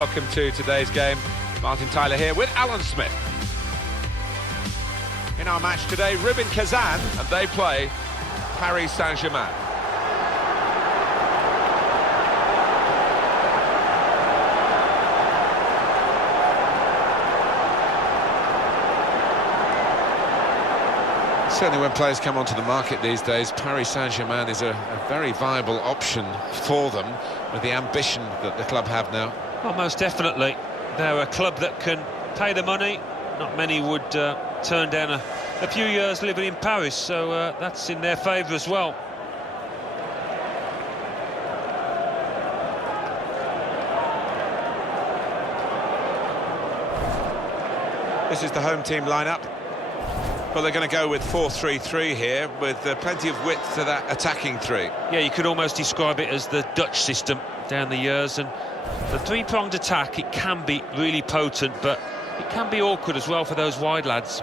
Welcome to today's game. Martin Tyler here with Alan Smith. In our match today, Rubin Kazan, and they play Paris Saint-Germain. Certainly when players come onto the market these days, Paris Saint-Germain is a very viable option for them with the ambition that the club have now. Well, most definitely. They're a club that can pay the money. Not many would turn down a few years living in Paris, so that's in their favour as well. This is the home team lineup. Well, they're going to go with 4-3-3 here, with plenty of width to that attacking three. Yeah, you could almost describe it as the Dutch system down the years, and the three-pronged attack, it can be really potent, but it can be awkward as well for those wide lads.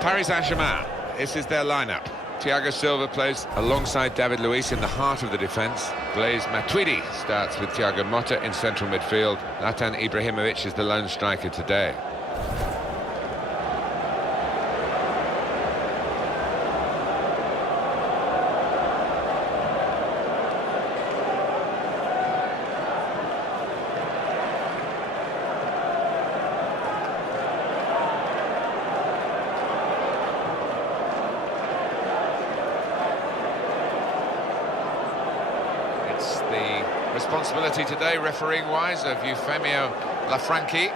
Paris Saint-Germain, this is their lineup. Thiago Silva plays alongside David Luiz in the heart of the defence. Blaise Matuidi starts with Thiago Motta in central midfield. Zlatan Ibrahimovic is the lone striker today. The responsibility today, refereeing-wise, of Eufemio Lafranchi.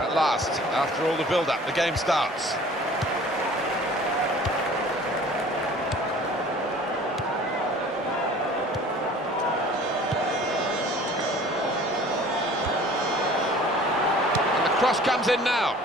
At last, after all the build-up, the game starts. And the cross comes in now.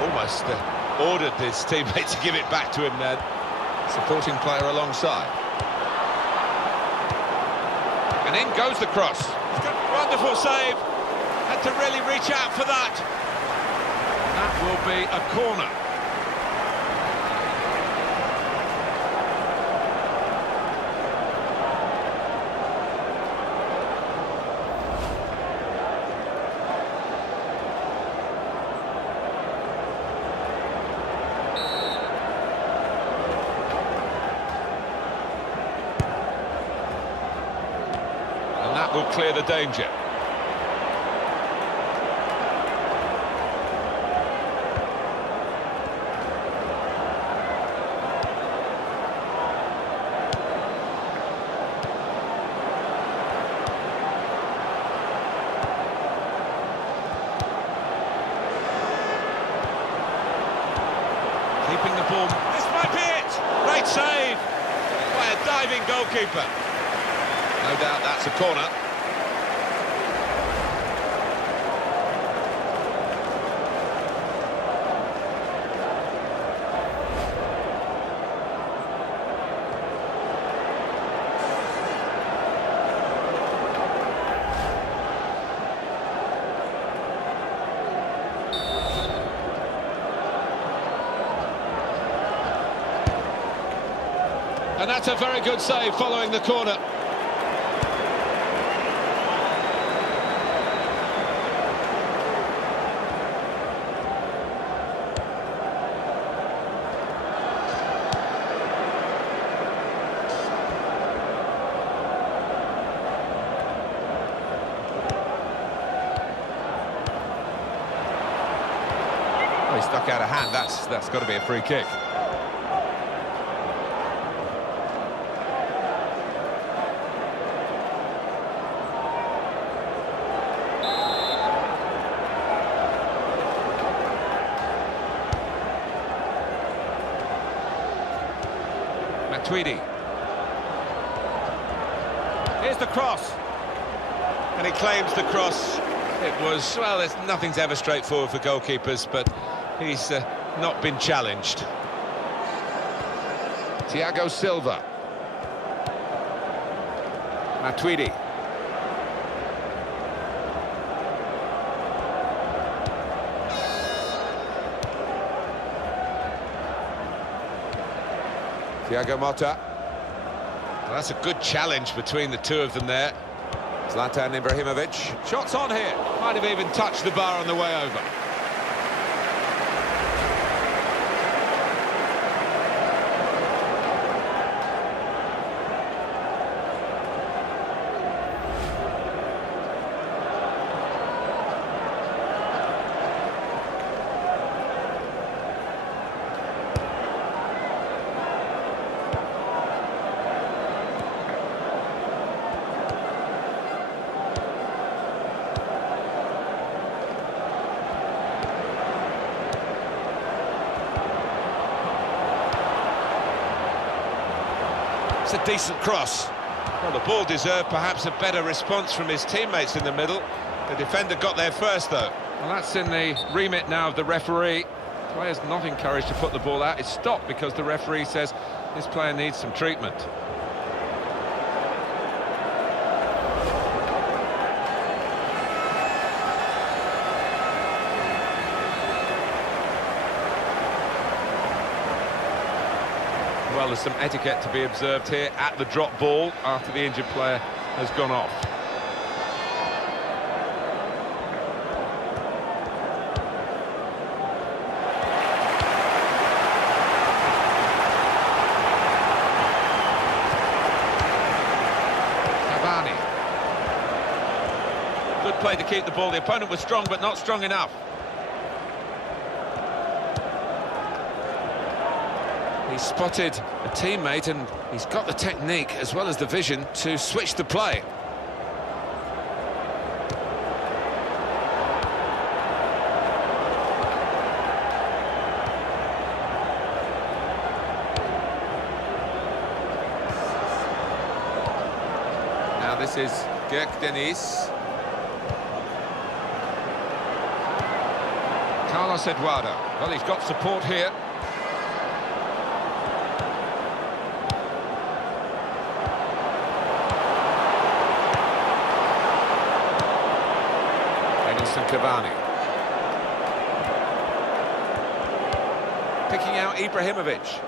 Almost ordered his teammate to give it back to him there. Supporting player alongside. And in goes the cross. Wonderful save. Had to really reach out for that. That will be a corner. That will clear the danger. Keeping the ball. This might be it! Great save by a diving goalkeeper. No doubt that's a corner. And that's a very good save following the corner. Oh, he stuck out a hand. That's got to be a free kick. Matuidi. Here's the cross. And he claims the cross. It was, well, nothing's ever straightforward for goalkeepers, but he's not been challenged. Thiago Silva. Matuidi. Thiago Motta. Well, that's a good challenge between the two of them there. Zlatan Ibrahimovic. Shots on here. Might have even touched the bar on the way over. It's a decent cross. Well, the ball deserved perhaps a better response from his teammates in the middle. The defender got there first, though. Well, that's in the remit now of the referee. The player's not encouraged to put the ball out. It's stopped because the referee says this player needs some treatment. Well, there's some etiquette to be observed here at the drop ball after the injured player has gone off. Cavani. Good play to keep the ball. The opponent was strong, but not strong enough. He spotted a teammate and he's got the technique as well as the vision to switch the play. Now this is Gerk Denis. Carlos Eduardo. Well, he's got support here. Cavani. Picking out Ibrahimovic.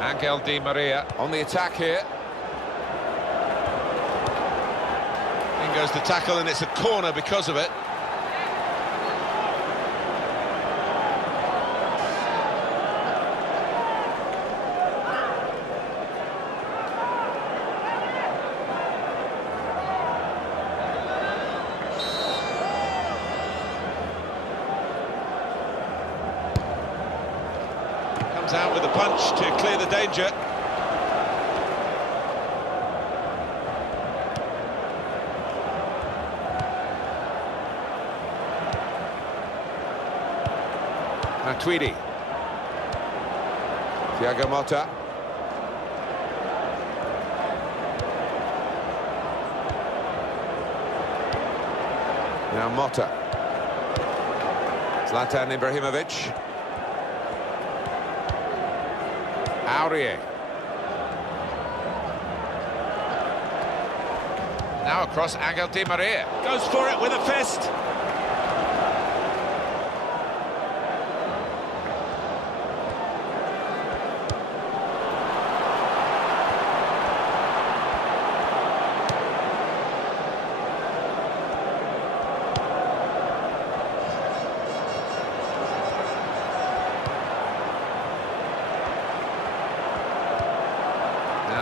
Angel Di Maria on the attack here. In goes the tackle, and it's a corner because of it. Out with a punch to clear the danger. Matuidi. Thiago Motta. Now Motta. Zlatan Ibrahimovic. Aurier. Now across, Angel Di Maria. Goes for it with a fist.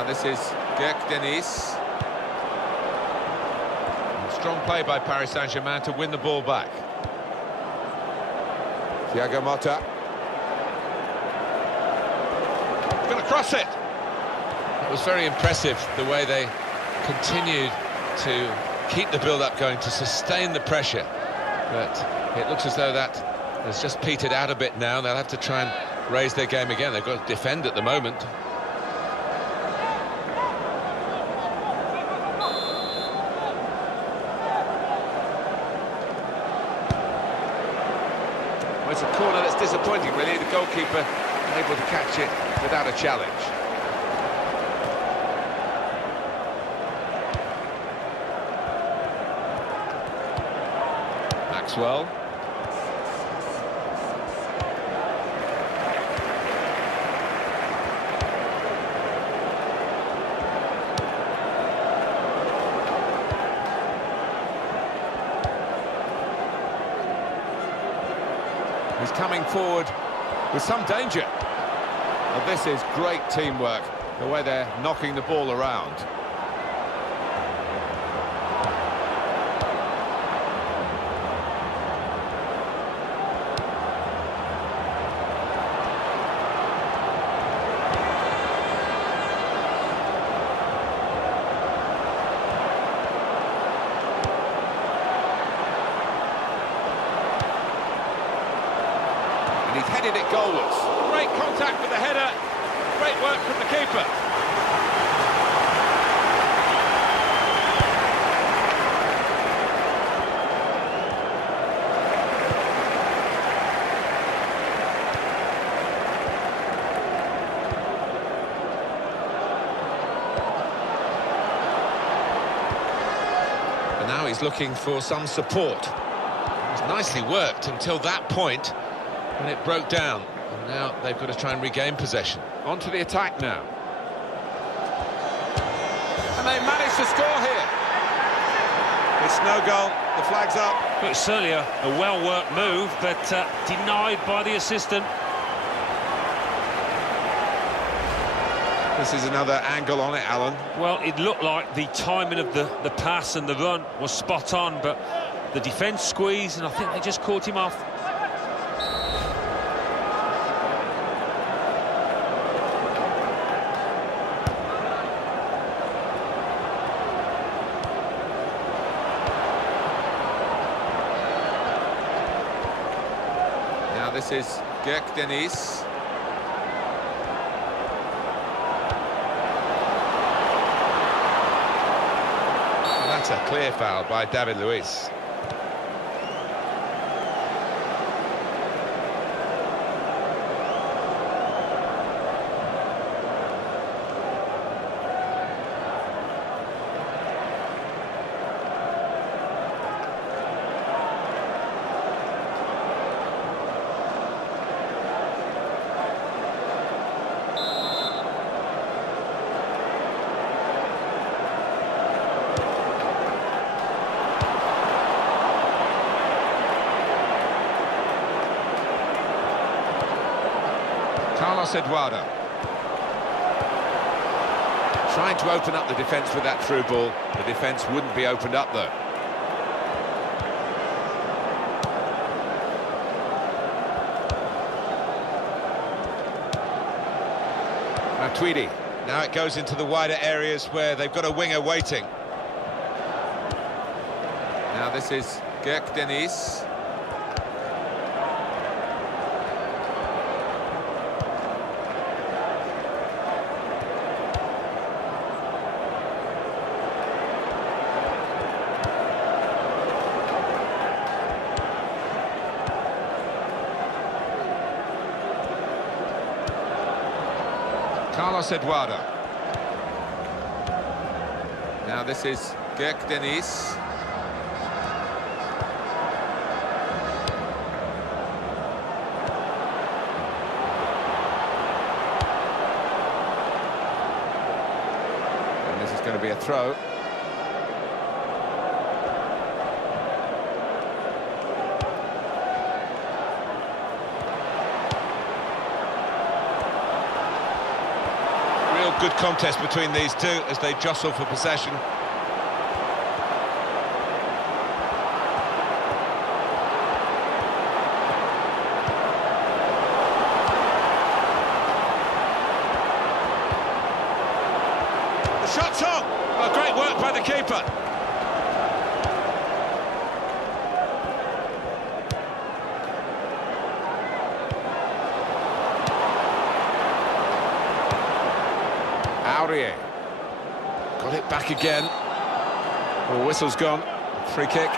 This is Gerk Denis. Strong play by Paris Saint-Germain to win the ball back. Thiago Motta. Going to cross it. It was very impressive the way they continued to keep the build-up going, to sustain the pressure. But it looks as though that has just petered out a bit now. They'll have to try and raise their game again. They've got to defend at the moment. Well, it's a corner that's disappointing, really. The goalkeeper able to catch it without a challenge. Maxwell. He's coming forward with some danger. Well, this is great teamwork, the way they're knocking the ball around. And he's headed it goalwards. Great contact with the header. Great work from the keeper. And now he's looking for some support. It was nicely worked until that point when it broke down. And now they've got to try and regain possession. On to the attack now. And they managed to score here. It's no goal, the flag's up. But it's certainly a well-worked move, but denied by the assistant. This is another angle on it, Alan. Well, it looked like the timing of the pass and the run was spot on, but the defence squeezed, and I think they just caught him off. Now this is Gek Deniz. That's a clear foul by David Luiz. Carlos Eduardo. Trying to open up the defence with that through ball. The defence wouldn't be opened up, though. Matuidi. Now it goes into the wider areas where they've got a winger waiting. Now this is Gek Deniz. Carlos Eduardo. Now this is Gek Deniz. And this is going to be a throw. Good contest between these two as they jostle for possession. The shot's on! Well, great work by the keeper. Aurier. Got it back again. Well, whistle's gone. Free kick.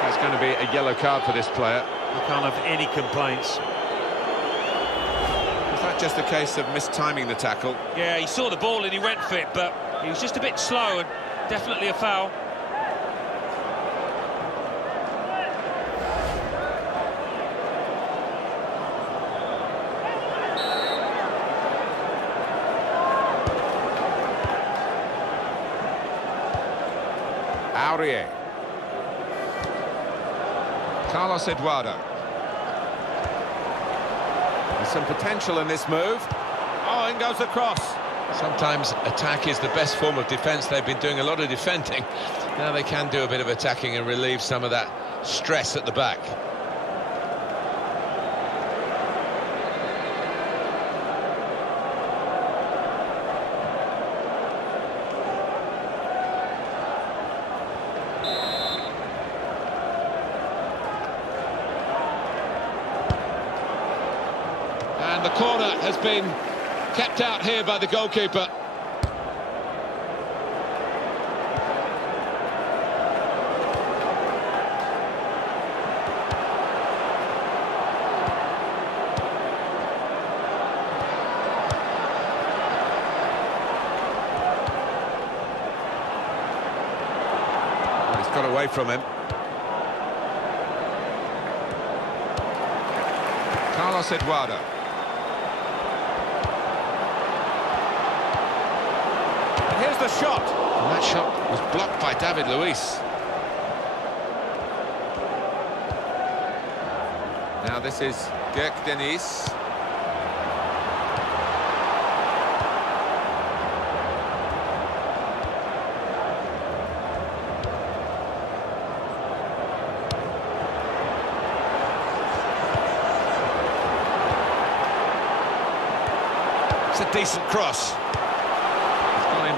That's going to be a yellow card for this player. We can't have any complaints. Is that just a case of mistiming the tackle? Yeah, he saw the ball and he went for it, but he was just a bit slow, and definitely a foul. Aurier. Carlos Eduardo. There's some potential in this move. Oh, in goes the cross. Sometimes attack is the best form of defence. They've been doing a lot of defending. Now they can do a bit of attacking and relieve some of that stress at the back. And the corner has been kept out here by the goalkeeper. Well, he's got away from him. Carlos Eduardo. Here's the shot. And that shot was blocked by David Luiz. Now this is Dirk Denis. It's a decent cross.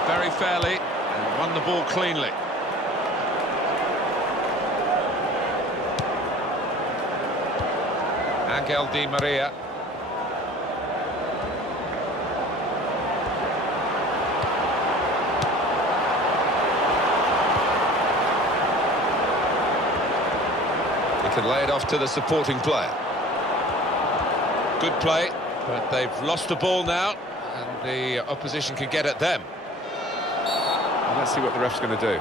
Very fairly and won the ball cleanly. Angel Di Maria. He can lay it off to the supporting player. Good play, but they've lost the ball now, and the opposition can get at them. Let's see what the ref's going to do.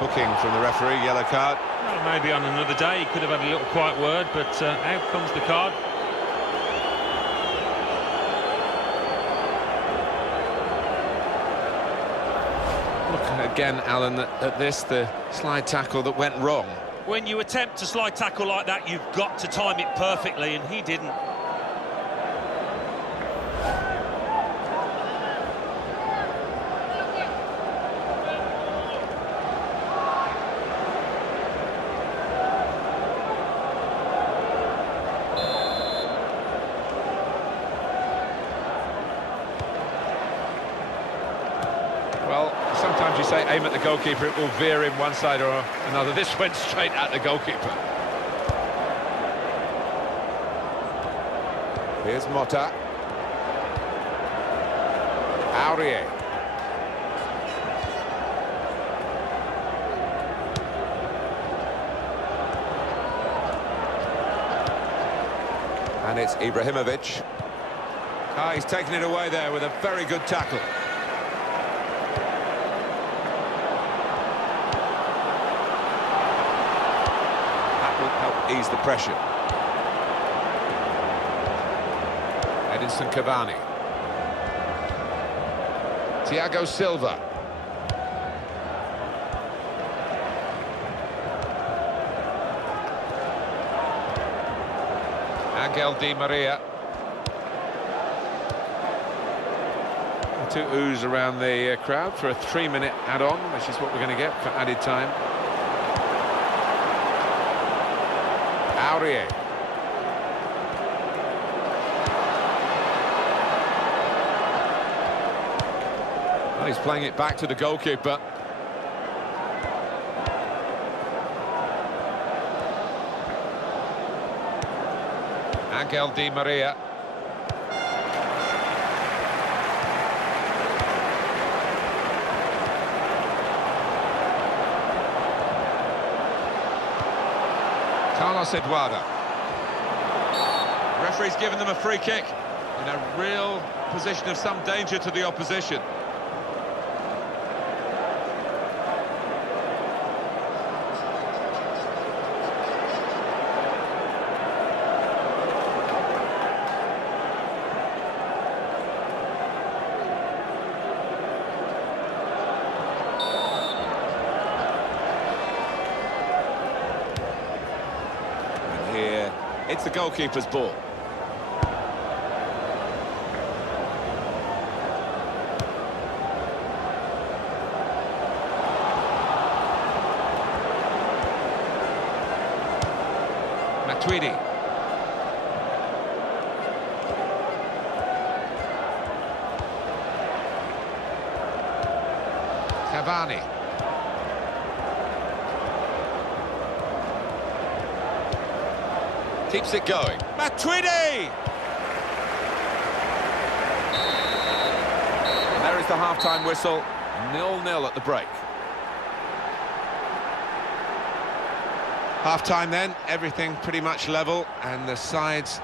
Booking from the referee, yellow card. Well, maybe on another day he could have had a little quiet word, but out comes the card. Look again, Alan, at this, the slide tackle that went wrong. When you attempt a slide tackle like that, you've got to time it perfectly, and he didn't. Well, sometimes you say aim at the goalkeeper, it will veer in one side or another. This went straight at the goalkeeper. Here's Motta. Aurier. And it's Ibrahimovic. Ah, he's taken it away there with a very good tackle. Ease the pressure. Edinson Cavani. Thiago Silva. Angel Di Maria. The two oohs around the crowd for a 3-minute add-on, which is what we're going to get for added time. Aurier. Well, he's playing it back to the goalkeeper. Angel Di Maria. Carlos Eduardo. Referee's given them a free kick in a real position of some danger to the opposition. And here, it's the goalkeeper's ball. Matuidi. Cavani. Keeps it going. Matuidi! And there is the half-time whistle. 0-0 at the break. Half-time then, everything pretty much level, and the sides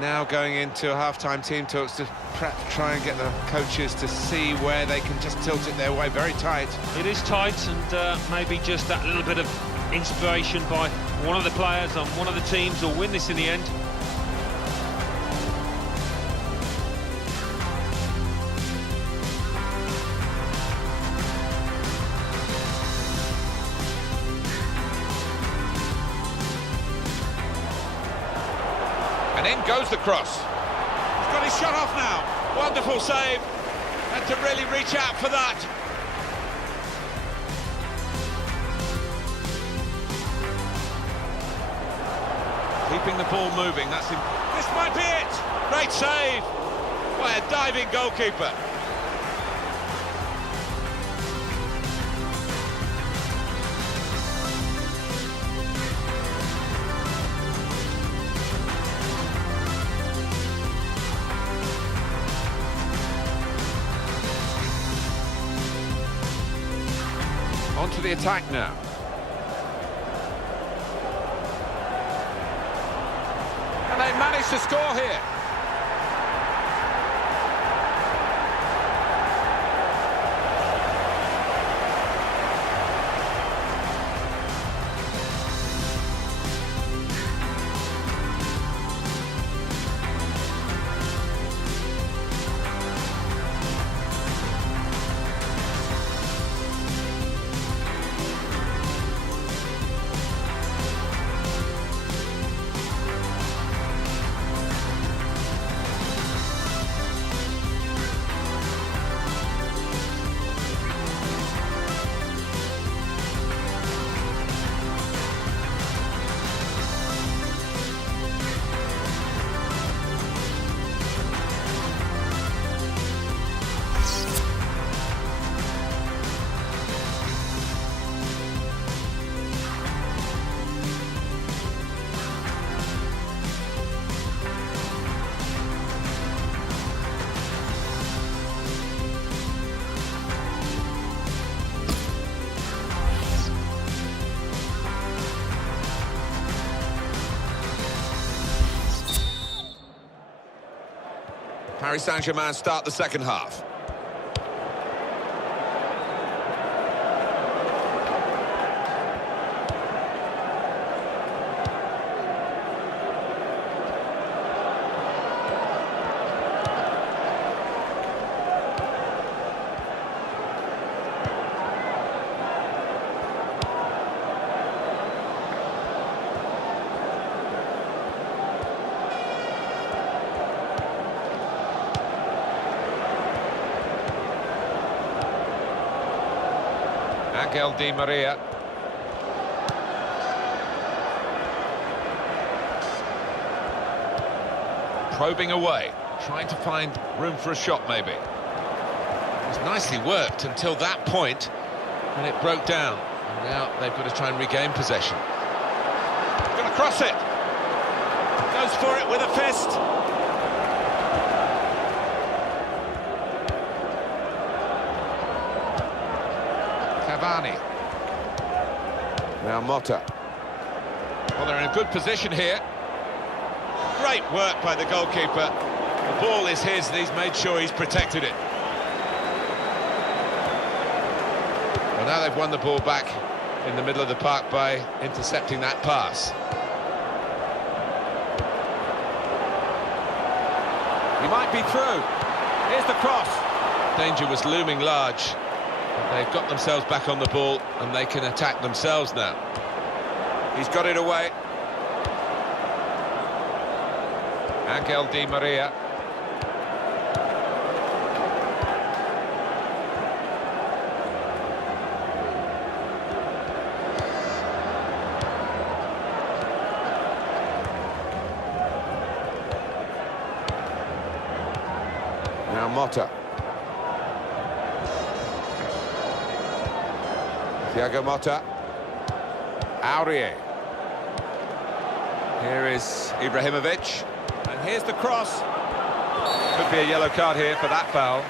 now going into half-time team talks to perhaps try and get the coaches to see where they can just tilt it their way. Very tight. It is tight, and maybe just that little bit of inspiration by one of the players on one of the teams will win this in the end. And in goes the cross. He's got his shot off now. Wonderful save. Had to really reach out for that. Keeping the ball moving, that's him. This might be it. Great save by a diving goalkeeper. On to the attack now. And they managed to score here. Paris Saint-Germain start the second half. Angel Di Maria. Probing away, trying to find room for a shot maybe. It was nicely worked until that point, and it broke down. And now they've got to try and regain possession. Going to cross it. Goes for it with a fist. Cavani. Now Motta. Well, they're in a good position here. Great work by the goalkeeper. The ball is his and he's made sure he's protected it. Well, now they've won the ball back in the middle of the park by intercepting that pass. He might be through. Here's the cross. Danger was looming large. But they've got themselves back on the ball and they can attack themselves now. He's got it away. Angel Di Maria. Now Motta. Thiago Motta. Aurier. Here is Ibrahimovic. And here's the cross. Could be a yellow card here for that foul.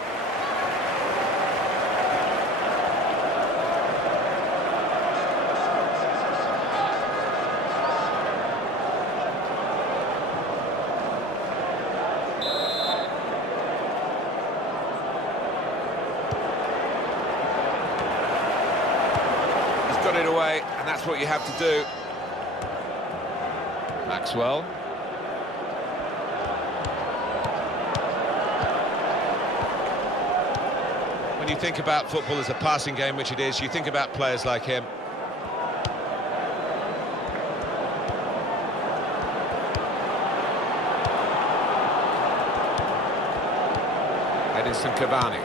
He's got it away, and that's what you have to do. Maxwell. When you think about football as a passing game, which it is, you think about players like him. Edinson Cavani.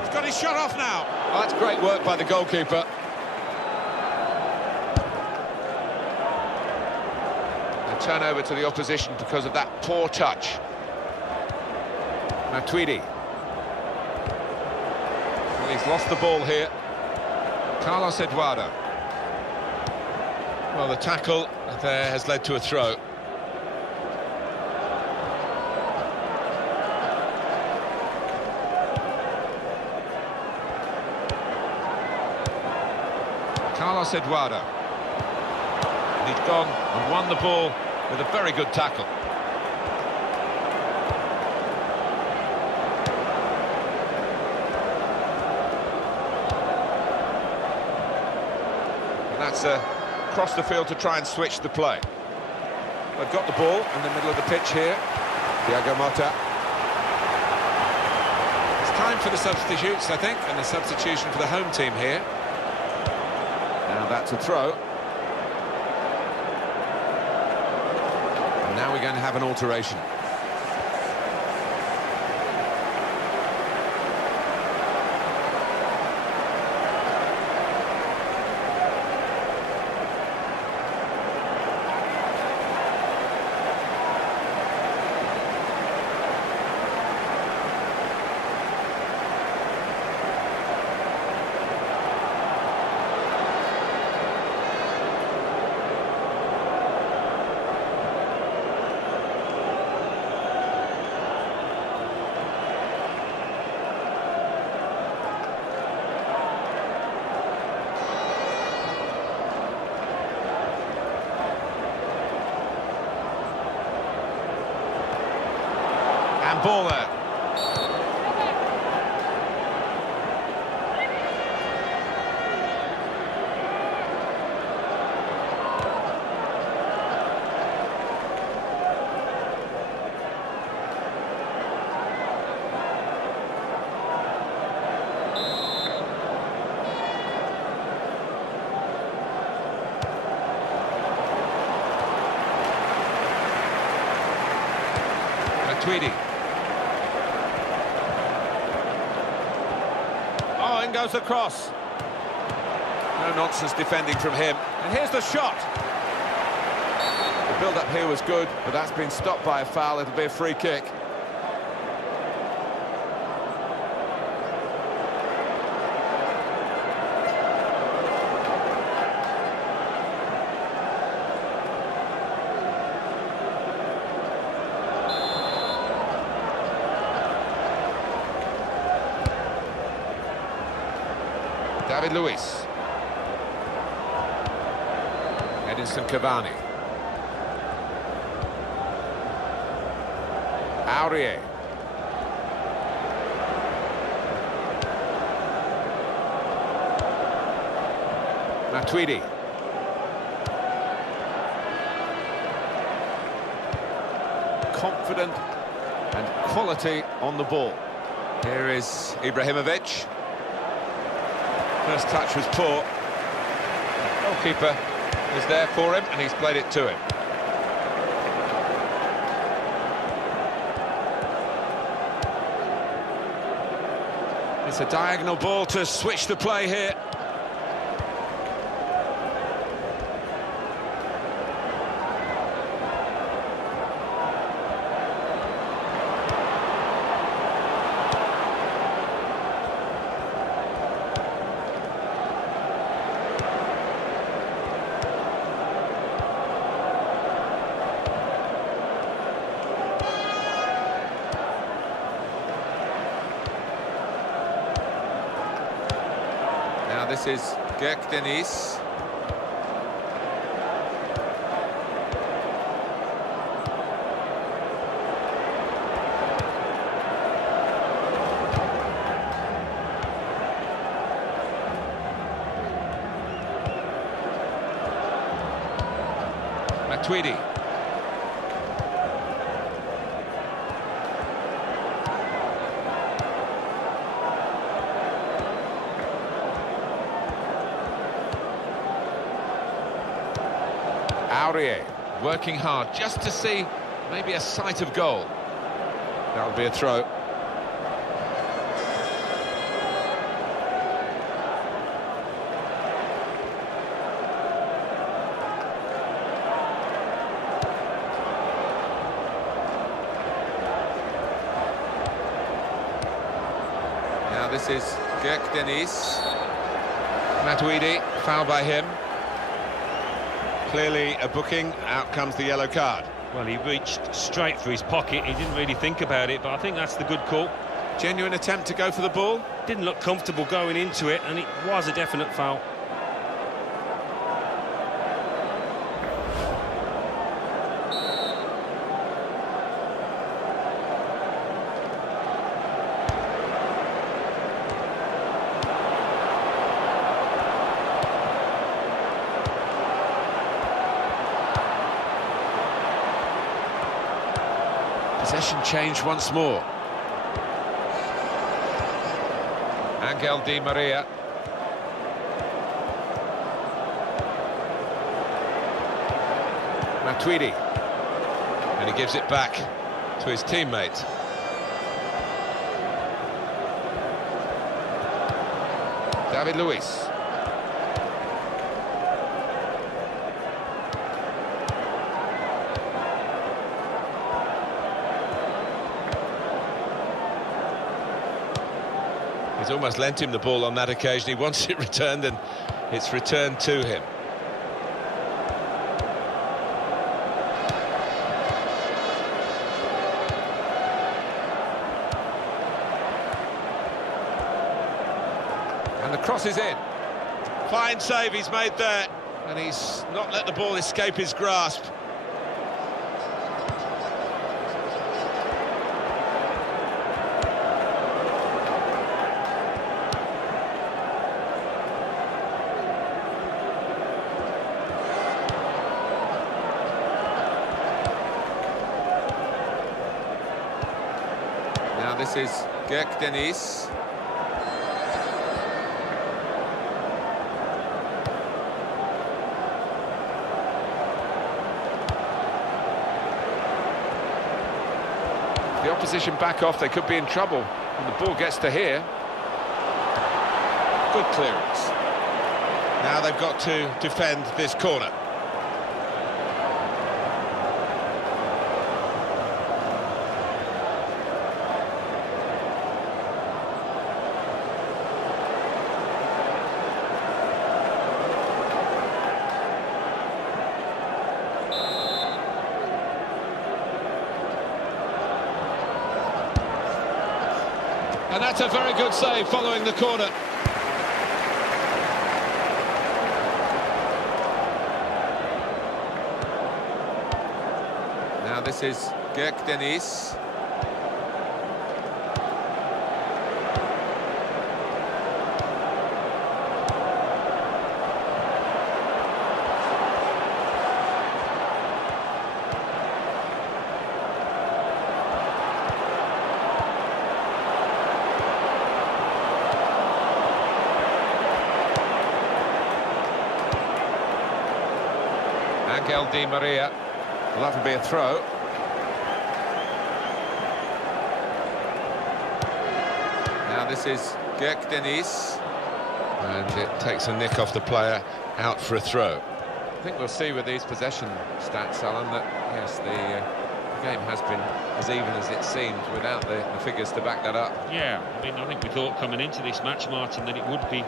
He's got his shot off now. Oh, that's great work by the goalkeeper. Turnover to the opposition because of that poor touch. Matuidi. Well, he's lost the ball here. Carlos Eduardo. Well, the tackle there has led to a throw. Carlos Eduardo. And he's gone and won the ball with a very good tackle. And that's across the field to try and switch the play. They've got the ball in the middle of the pitch here. Thiago Motta. It's time for the substitutes, I think, and the substitution for the home team here. Now that's a throw. Now we're going to have an alteration. And ball there. Matuidi. Oh, in goes the cross. No nonsense defending from him. And here's the shot. The build-up here was good, but that's been stopped by a foul. It'll be a free kick. David Luiz. Edinson Cavani. Aurier. Matuidi. Confident and quality on the ball. Here is Ibrahimovic. First touch was poor. The goalkeeper is there for him, and he's played it to him. It's a diagonal ball to switch the play here. Now this is Gerk Deniz. Matuidi. Aurier working hard just to see maybe a sight of goal. That'll be a throw. Now this is Gerk Deniz. Matuidi, foul by him. Clearly a booking, out comes the yellow card. Well, he reached straight for his pocket. He didn't really think about it, but I think that's the good call. Genuine attempt to go for the ball. Didn't look comfortable going into it, and it was a definite foul. Possession change once more. Angel Di Maria. Matuidi. And he gives it back to his teammate. David Luiz. He's almost lent him the ball on that occasion. He wants it returned, and it's returned to him. And the cross is in. Fine save he's made there, and he's not let the ball escape his grasp. Now this is Gerk Deniz. The opposition back off, they could be in trouble when the ball gets to here. Good clearance. Now they've got to defend this corner. And that's a very good save following the corner. this is Gerk Deniz. Angel Di Maria. Well, that'll be a throw. Now this is Gerk Deniz. And it takes a nick off the player, out for a throw. I think we'll see with these possession stats, Alan, that, yes, the game has been as even as it seemed without the figures to back that up. Yeah, I mean, I think we thought coming into this match, Martin, that it would be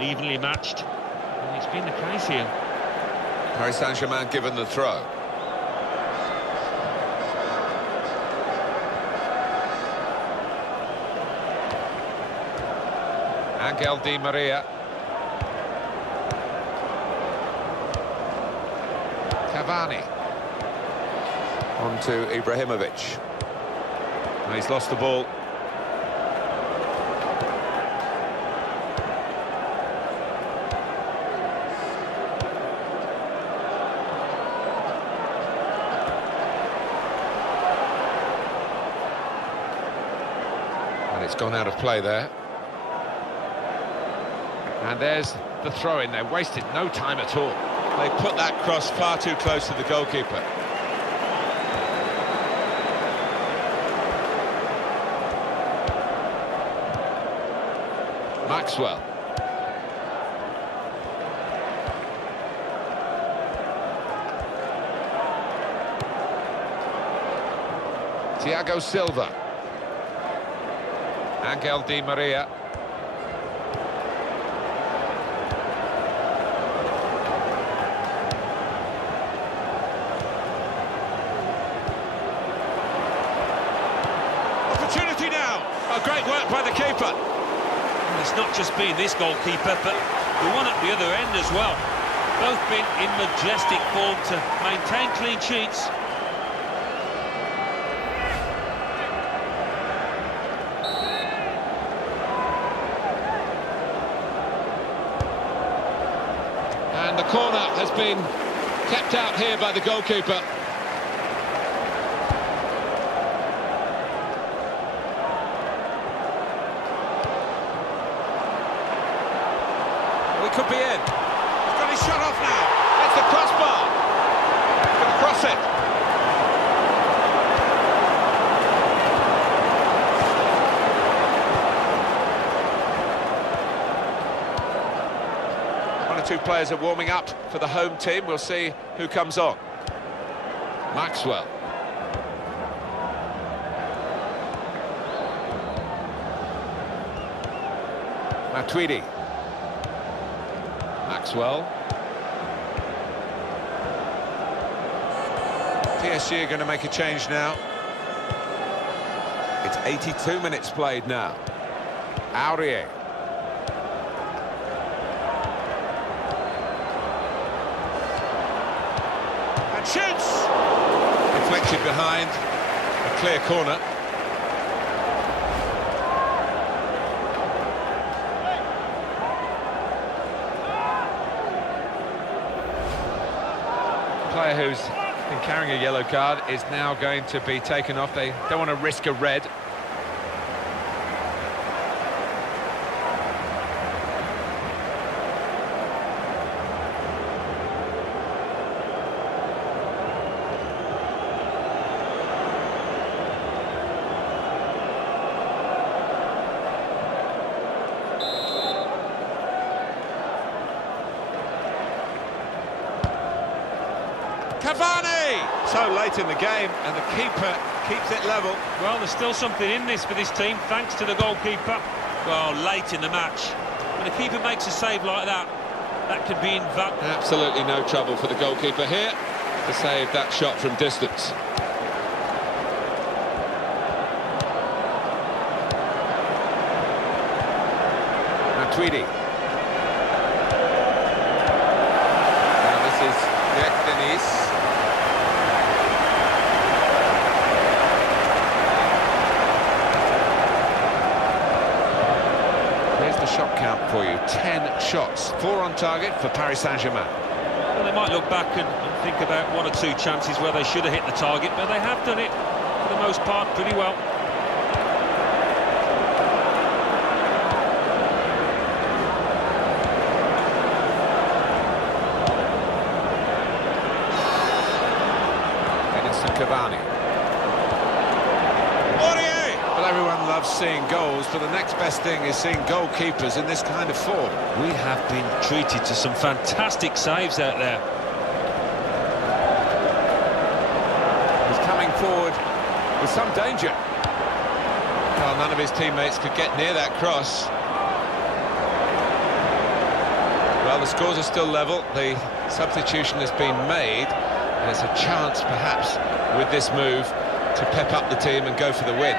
evenly matched. And it's been the case here. Paris Saint-Germain given the throw. Angel Di Maria. Cavani. On to Ibrahimovic. And he's lost the ball. And it's gone out of play there. And there's the throw-in. They wasted no time at all. They put that cross far too close to the goalkeeper. Maxwell. Thiago Silva. Angel Di Maria. Opportunity now. Oh, great work by the keeper. And it's not just been this goalkeeper, but the one at the other end as well. Both been in majestic form to maintain clean sheets. And the corner has been kept out here by the goalkeeper. We could be in. He's got his shot off now. It's the crossbar. He's going to cross it. One or two players are warming up for the home team. We'll see who comes on. Maxwell. Matuidi. Maxwell. PSG are going to make a change now. It's 82 minutes played now. Aurier. And shoots! Deflected behind. A clear corner. Player who's been carrying a yellow card is now going to be taken off. They don't want to risk a red. Cavani! So late in the game, and the keeper keeps it level. Well, there's still something in this for this team, thanks to the goalkeeper. Well, late in the match. When a keeper makes a save like that, that could be invaluable. Absolutely no trouble for the goalkeeper here to save that shot from distance. Matuidi. Now this is Gerk Deniz. shot count for you. 10 shots, 4 on target for Paris Saint-Germain. Well, they might look back and think about 1 or 2 chances where they should have hit the target, but they have done it, for the most part, pretty well. Cavani. Well, everyone loves seeing goals, but the next best thing is seeing goalkeepers in this kind of form. We have been treated to some fantastic saves out there. He's coming forward with some danger. Well, none of his teammates could get near that cross. Well, the scores are still level. The substitution has been made. And it's a chance, perhaps, with this move, to pep up the team and go for the win.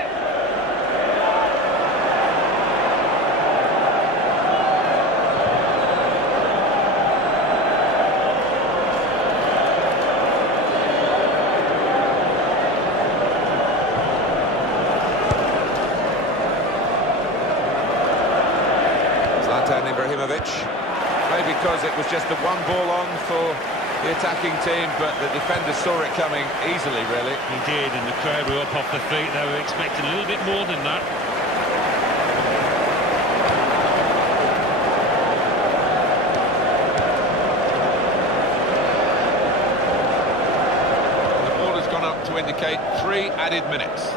Zlatan Ibrahimovic. Maybe because it was just the one ball on for the attacking team, but the defenders saw it coming easily, really. He did, and the crowd were up off the feet. They were expecting a little bit more than that. The ball has gone up to indicate 3 added minutes.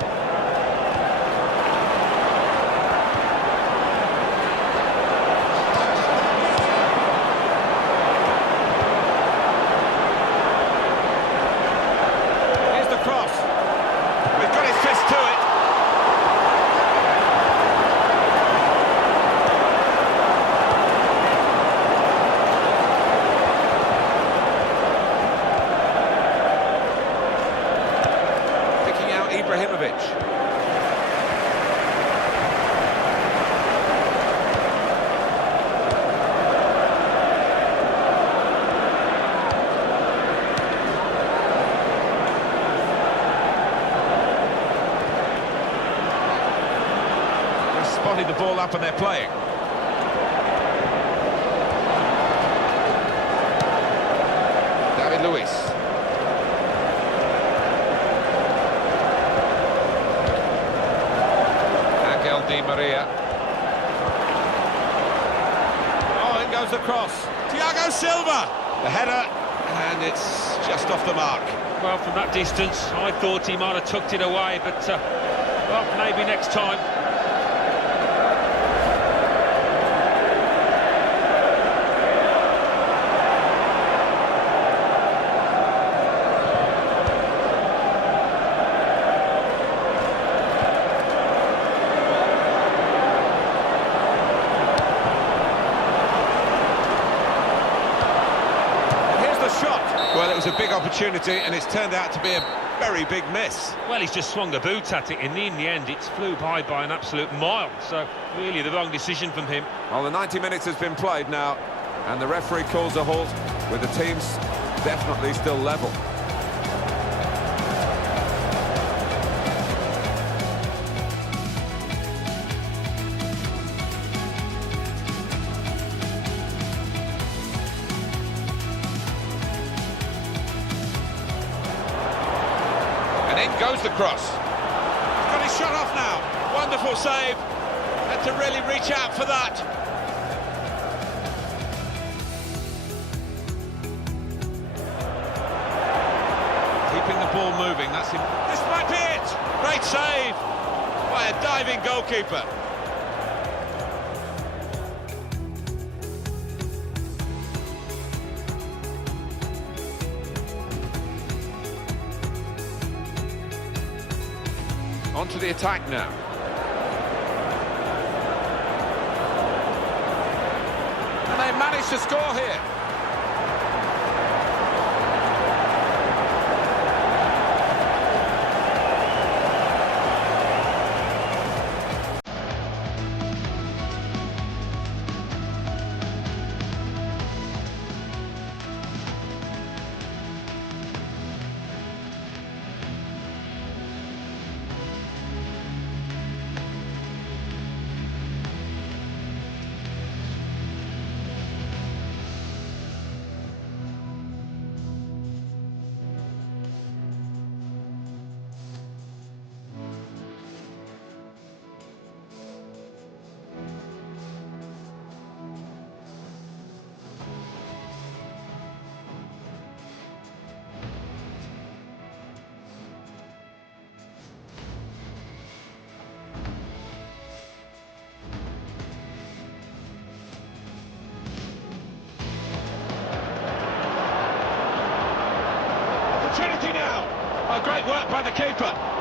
Ibrahimovic. They've spotted the ball up and they're playing. David Luiz. Di Maria. Oh, in goes the cross. Thiago Silva. The header, and it's just off the mark. Well, from that distance, I thought he might have tucked it away, but, well, maybe next time. Well, it was a big opportunity, and it's turned out to be a very big miss. Well, he's just swung a boot at it, and in the end, it flew by an absolute mile. So, really, the wrong decision from him. Well, the 90 minutes has been played now, and the referee calls a halt, with the teams definitely still level. And in goes the cross. He's got his shot off now. Wonderful save. Had to really reach out for that. Keeping the ball moving. That's him. This might be it. Great save by a diving goalkeeper. On to the attack now. And they managed to score here. opportunity now. Oh, great work by the keeper.